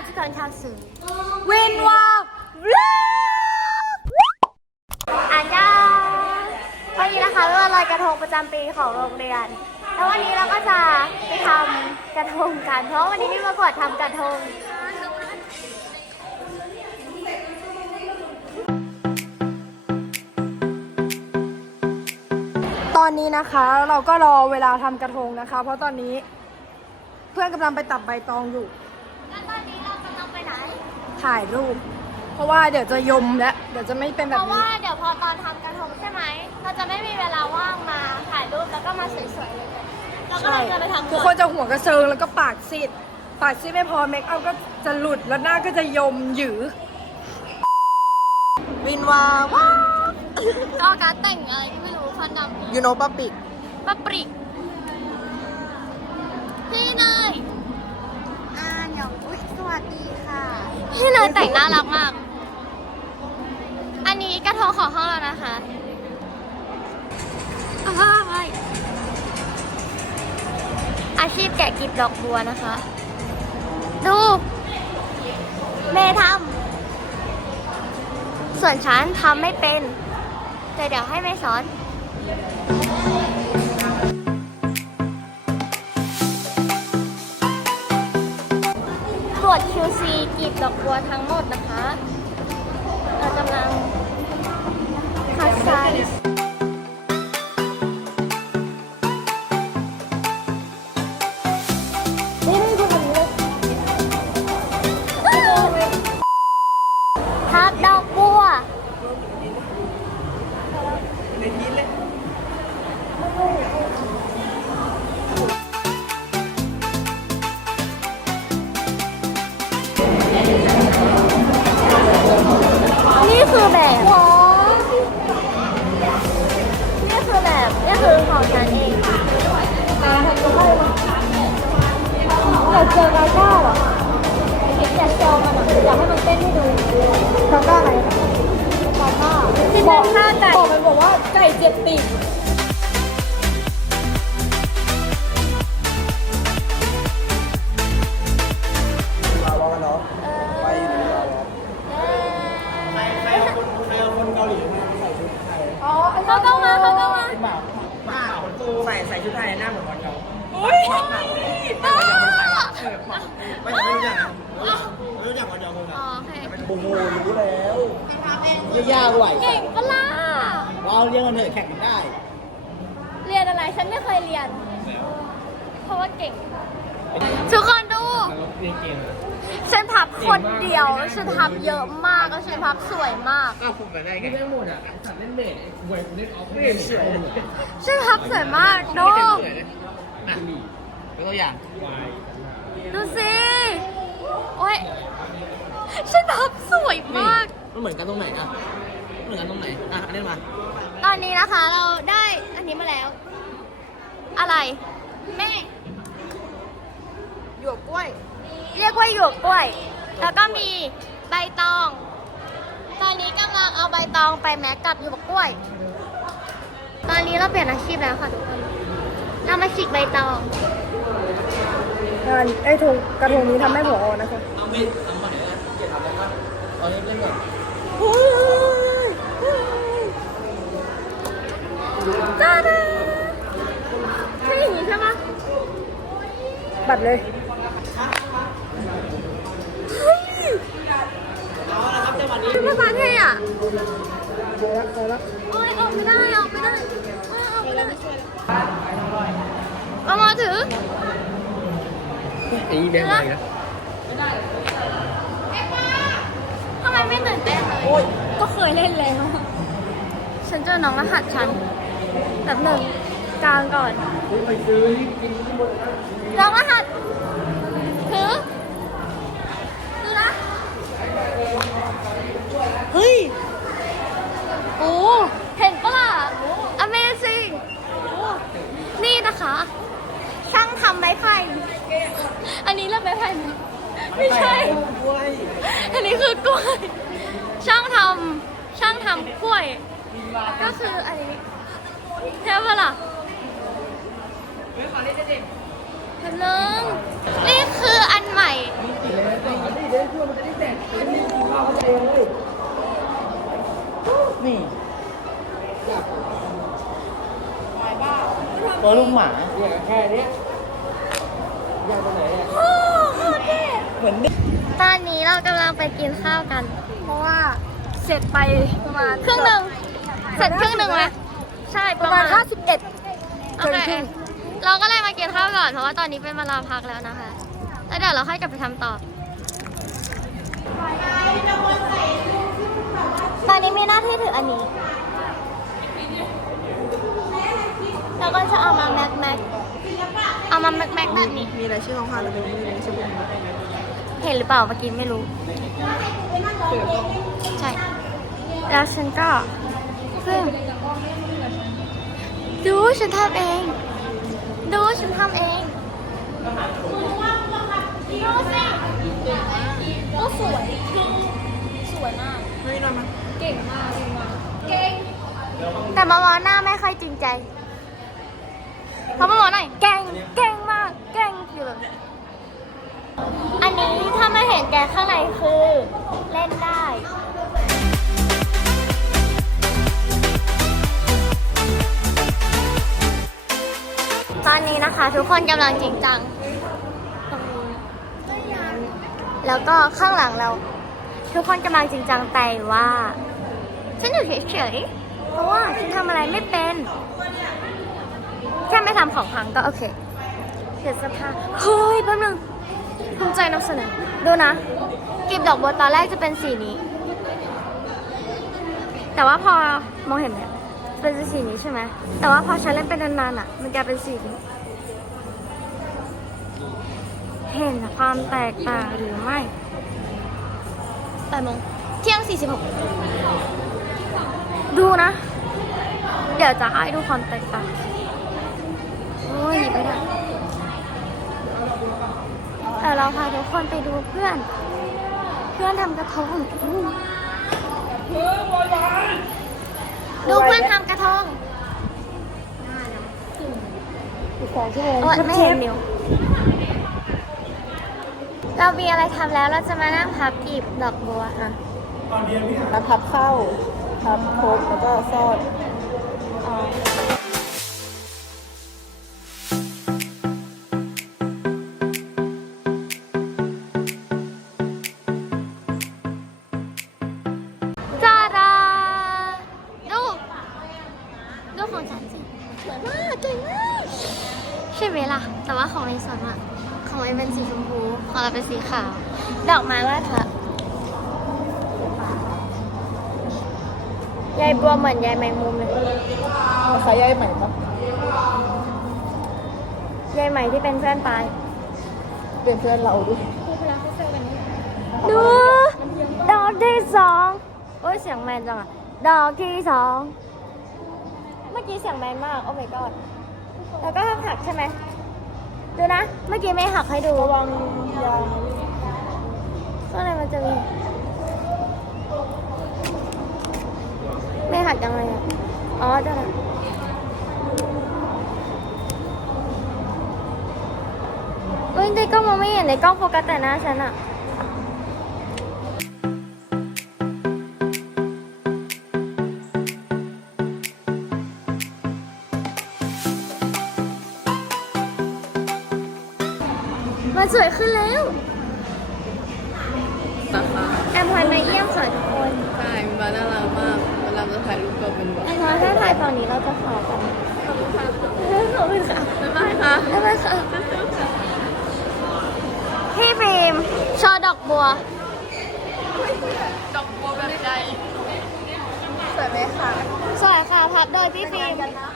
บทุกคนชาวสื่อวินวอล์กอาจารย์วันนี้นะคะเรื่องลอยกระทงประจำปีของโรงเรียน แล้ววันนี้เราก็จะไปทำกระทงกัน เพราะวันนี้มีประกวดทำกระทงตอนนี้นะคะเราก็รอเวลาทำกระทงนะคะ เพราะตอนนี้เพื่อนกำลังไปตัดใบตองอยู่ ถ่ายรูป เพราะว่าเดี๋ยวจะยมและเดี๋ยวจะไม่เป็นแบเพบราะนี้ว่าเดี๋ยวพอตอนทำกระทงใช่ไหมเราจะไม่มีเวลาว่างมาถ่ายรูปแล้วก็มาสวยๆเลยเราก็ใช่เลยจะไปทำทุกคนจะหัวกระเซิงแล้วก็ปากซีดปากซีดไม่พอเมคอัพก็จะหลุดแล้วหน้าก็จะยมหยือวินวาว้าก็การดแต่งอะไรที่ไม่รู้ฟันดำ ยูโนปาปิกปะปริกพี่เนยอ่านยองอุ้ยสวัสดีค่ะ พี่เนยแต่งน่ารักมาก อันนี้กระทงของห้องเรานะคะอาชีพแกะกลีบดอกบัวนะคะ ดูเมย์ทำส่วนฉันทำไม่เป็น แต่เดี๋ยวให้เมย์สอน วจ QC กลีบดอกบัวทั้งหมดนะคะ เรากำลังคัดไซส์ แล้วยากไหวเก่งปะล่ะเราเรียกกันเถอะแข่งกันได้ เรียนอะไรฉันไม่เคยเรียน เพราะว่าเก่ง ทุกคนดู ฉันพับคนเดียวแล้วฉันพับเยอะมากแล้วฉันพับสวยมาก อ้าวคุณไปได้ไงไม่ได้หมดอะสัตว์เล่นเบสเว้ยเล่นออฟเล่นเฉยฉันพับสวยมากดูอะเป็นตัวอย่าง ดูสิ โอ้ย ฉันพับสวยมาก มันเหมือนกันตรงไหนอะเหมือนกันตรงไหน อะอันนี้มา ตอนนี้นะคะเราได้อันนี้มาแล้ว อะไร แม่ หยวกกล้วย เรียกว่าหยวกกล้วย แล้วก็มีใบตอง ตอนนี้กำลังเอาใบตองไปแม็กกับหยวกกล้วย ตอนนี้เราเปลี่ยนอาชีพแล้วค่ะทุกคนเรามาฉีกใบตอง งานไอ้ถุงกระทงนี้ทำให้ผอนะคะ เอามีดเอา บ้างตอนนี้เล่นก่อนจ้าดาใช่อย่างนี้ใช่ปะบัดเลยเป็นภาษาเท่อะเจอแล้วเจอแล้วโอ้ยออกไม่ได้ออกไม่ได้โอ้ยออกไม่ได้เอามาถือไอ้แบงค์อะไรนะทำไม ไม่ตื่นเต้นเลย ก็เคยเล่นแล้ว ฉันเจอน้องรหัสฉันแบบหนึ่งกลางก่อนไปซื้อกินที่บนน้องรหัสถือดูนะ เฮ้ย โอ้ เห็นปะล่ะ Amazing นี่นะคะ ช่างทำไม้ไผ่ อันนี้เรียกไม้ไผ่ไหมไม่ใช่กล้วยอันนี้คือกล้วย ช่างทำช่างทำกล้วย ก็คืออันนี้ใช่ปะล่ะเฮ้ยขอเล่นเด็กนี่คืออันใหม่นี่ติดเลยจะได้ช่วยมันจะได้แตกจะได้กินข้าวเข้าใจเลยนี่ตัวลุงหมา เนี่ยแค่เนี้ยยากตรงไหนอะเหมือนนี่ ตอนนี้เรากำลังไปกินข้าวกัน เพราะว่าเสร็จไปประมาณครึ่งหนึ่งเสร็จครึ่งหนึ่งไหมใช่ปประระมามาณณห้าสิบเอ็ดโอเคเราก็เลยมากินข้าวก่อนเพราะว่าตอนนี้เป็นเวลาพักแล้วนะคะ แล้วเดี๋ยวเราค่อยกลับไปทำต่อ ตอนนี้มีหน้าที่ถืออันนี้ แล้วก็จะเอามาแม็กแม็กเอามาแม็กแม็กแบบนี้มีอะไรชื่อของข้าแต่ไม่มีอะไรชื่อของข้า เห็นหรือเปล่าเมื่อกี้ไม่รู้ ใช่ แล้วฉันก็เพิ่งดูฉันทำเอง ดูฉันทำเองดูสิก็สวย สวยมากไม่นอนมาเก่งมากเก่งมากเก่ง แต่มามอหน้าไม่ค่อยจริงใจเพราะมามอหน่อยเก่ง เก่งมาก เก่งอยู่แบบนี้ อันนี้ถ้าไม่เห็นแกข้างในคือเล่นได้ตอนนี้นะคะ ทุกคนกำลังจริงจังตรงนี้แล้วก็ข้างหลังเรา ทุกคนกำลังจริงจังแต่ว่า ฉันอยู่เฉยๆเพราะว่าฉันทำอะไรไม่เป็น แค่ไม่ทำของพังก็โอเคเดี๋ยสภาพเฮ้ยแป๊บนึง ภูมิใจนำเสนอ ดูนะกลีบดอกบัวตอนแรกจะเป็นสีนี้ แต่ว่าพอมองเห็นเนี่ยเป็นสีนี้ใช่ไหมแต่ว่าพอฉันเล่นเป็นนานๆอะ มันกลายเป็นสีนี้เห็นความแตกต่างหรือไม่แปดโมงเที่ยงสี่สิบหกดูนะ เดี๋ยวจะให้ดูความแตกต่างโอ้ยหยิบไม่ได้ แต่เราพาทุกคนไปดูเพื่อน เพื่อนทำกระทงดูเพื่อนทำกระทงอีกสองชั่วโมงโอ้ยไม่เห็นนิวเรามีอะไรทำแล้วเราจะมานั่งพับกีบดอกบัวอะแล้วพับเข้าพับครบแล้วก็ซ่อน ล่ะ แต่ว่าของในสวยมากของไอเป็นสีชมพู ของเราเป็นสีขาว ดอกไม้ไหว่าพระยายบัวเหมือนยายแมงมุมเลยขายใยใหม่ปะยายใหม่ที่เป็นเพื่อนตายเป็นเพื่อนเราด้วยดู ดอกที่สองโอ้ยเสียงแมนจังอะดอกที่สอง เมื่อกี้เสียงแมนมาก โอ้ my god แล้วก็หักใช่ไหม ดูนะ เมื่อกี้ไม่หักให้ดูระวังยางข้างในมันจะมีไม่หักยังไงอะอ๋อเจ้าละเฮ้ยในกล้องมองไม่เห็นในกล้องโฟกัสแต่หน้าฉันอะ มันสวยขึ้นแล้วแอมพลอยมาเยี่ยมค่ะทุกคนใช่มีมาน่ารักมากเวลาจะถ่ายรูปก็เป็นแบบแอมพลอยถ้าถ่ายตอนนี้เราจะขอกันขอบคุณค่ะขอบคุณค่ะบ๊ายบายค่ะบ๊ายบายค่ะพี่ฟิล์มโชว์ดอกบัว ดอกบัวแบบใจสวยไหมคะสวยค่ะพับโดยพี่ฟิล์ม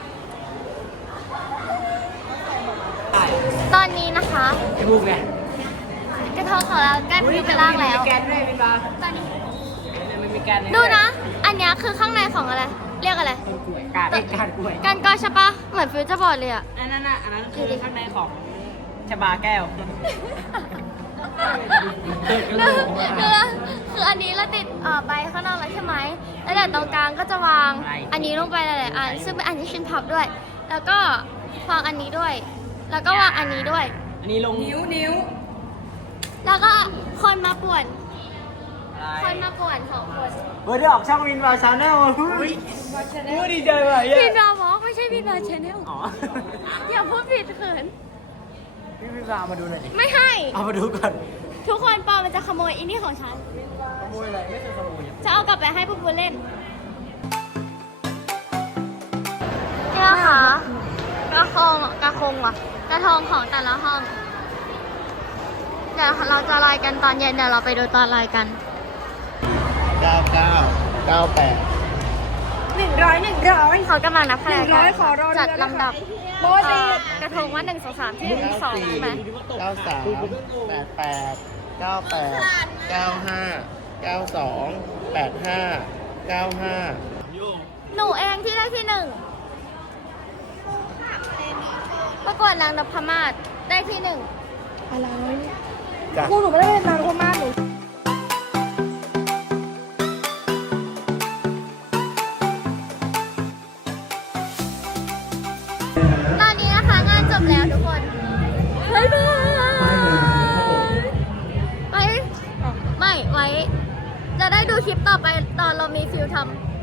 ตอนนี้นะคะไอ้พวกเนี่ยกระทงของเราใกล้พิเป็นร่างแล้ว แกนด้วยเป็นปลาตอนนี้ เนี่ยมันมีแกนดูนะ อันเนี้ยคือข้างในของอะไร เรียกอะไร ต้นกล้วยการเอ้ยการกล้วยกันก้อยใช่ปะเหมือนฟิวเจอร์บอร์ดเลยอะอันนั้นน่ะอันนั้นคือข้างในของชบาแก้วคือคืออันนี้เราติดเอ่อใบข้างนอกแล้วใช่ไหม แล้วเดี๋ยวตรงกลางก็จะวาง อันนี้ลงไปหลายๆอันซึ่งเป็นอันที่ฉันพับด้วย แล้วก็วางอันนี้ด้วย แล้วก็วางอันนี้ด้วย อันนี้ลงนิ้วนิ้วแล้วก็คนมาป่วน คนมาป่วนสองคนเบอร์ได้ออกช่องวินวาชาแนลพูดดีใจว่ะเย้พี่ดาวบอกไม่ใช่พี่ดาวชาแนลอ๋ออย่าพูดผิดเขินพี่พี่วามาดูหน่อยดิไม่ให้ เอามาดูก่อน ทุกคนปอมันจะขโมยอินนี่ของฉัน ขโมยอะไร ไม่เคยขโมยจะเอากลับไปให้พวกคุณเล่นนี่ งกระคงว่ะ กระทงของแต่ละห้อง เดี๋ยวเราจะลอยกันตอนเย็นเดี๋ยวเราไปดูตอนลอยกัน เก้าเก้าเก้าแปดหนึ่งร้อยหนึ่งร้อย เขากำลังนับคะแนนหนึ่งร้อยขอรอเรือ จัดลำดับโบตีเอ่อกระทงว่าหนึ่งสองสามที่หนึ่งสองใช่ไหมเก้าสามแปดแปดเก้าแปดเก้าห้าเก้าสองแปดห้าเก้าห้าหนูเองที่ได้ที่หนึ่ง ประกวดนางนพมาศได้ที่หนึ่งอะไรจ้ะ ครูหนูไม่ได้เป็นนางพม่าหนูตอนนี้นะคะงานจบแล้วทุกคนบ๊ายบายไว้ไม่ไว้ จะได้ดูคลิปต่อไปตอนเรามีฟิลทำบ๊ายบาย